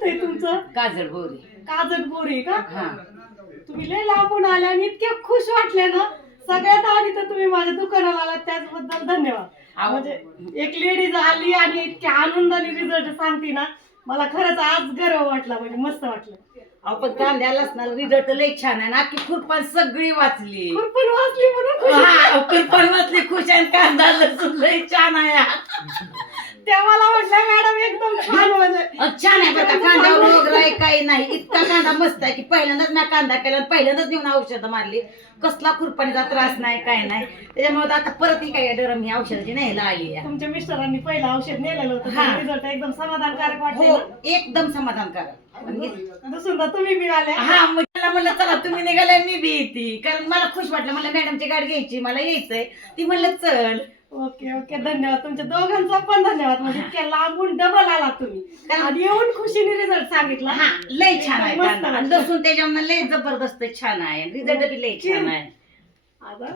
कोणतं आहे तुमचं? काजळ बोरी. काजट बोरी का? हा. तुम्ही लय लांबून आल्या आणि इतके खुश वाटले ना. सगळ्यात आधी तर तुम्ही माझ्या दुकानाला आलात त्याचबद्दल धन्यवाद. म्हणजे एक लेडीज आली आणि इतक्या आनंदाने रिझल्ट सांगते ना, मला खरंच आज गर्व वाटला, म्हणजे मस्त वाटलं. आपण कांद्याला असणार रिझल्ट लय छान आहे ना, की खुरपान सगळी वाचली. खुरपण वाचली म्हणून खुश. हा, खुरपान वाचली, खुश आहे. कांदा लसूण लय छान आहे. त्या मला म्हटलं मॅडम एकदम छान, म्हणजे छान आहे बरं का. कांद्यावर वगैरे काही नाही, इतका कांदा मस्त आहे की पहिल्यांदाच मी कांदा केला आणि पहिल्यांदाच नेऊन औषधं मारली. कसला खुरपाणीचा त्रास नाही, काय नाही. त्याच्यामुळे आता परत ही काय डरम ही औषधाची न्यायला आली आहे. तुमच्या मिस्टरांनी पहिलं औषध नेलेलं होतं, हा. रिझल्ट एकदम समाधानकारक वाटले हो, ना? एकदम समाधानकारक. दुसऱ्यांदा तुम्ही बी आल्या. हा, म्हणलं चला तुम्ही निघालाय मी बी येते, कारण मला खुश वाटलं. मला मॅडमची गाडी घ्यायची, मला यायचंय. ती म्हणलं चल. ओके ओके, धन्यवाद. तुमच्या दोघांचा पण धन्यवाद. म्हणजे इतक्या लांबून डबल आला तुम्ही आणि येऊन खुशीने रिझल्ट सांगितला. हा, लय छान आहे मस्त कांदा. आणि वाटलं. लसूण त्याच्यावर लय जबरदस्त छान आहे. रिझल्ट बी लय छान आहे. आता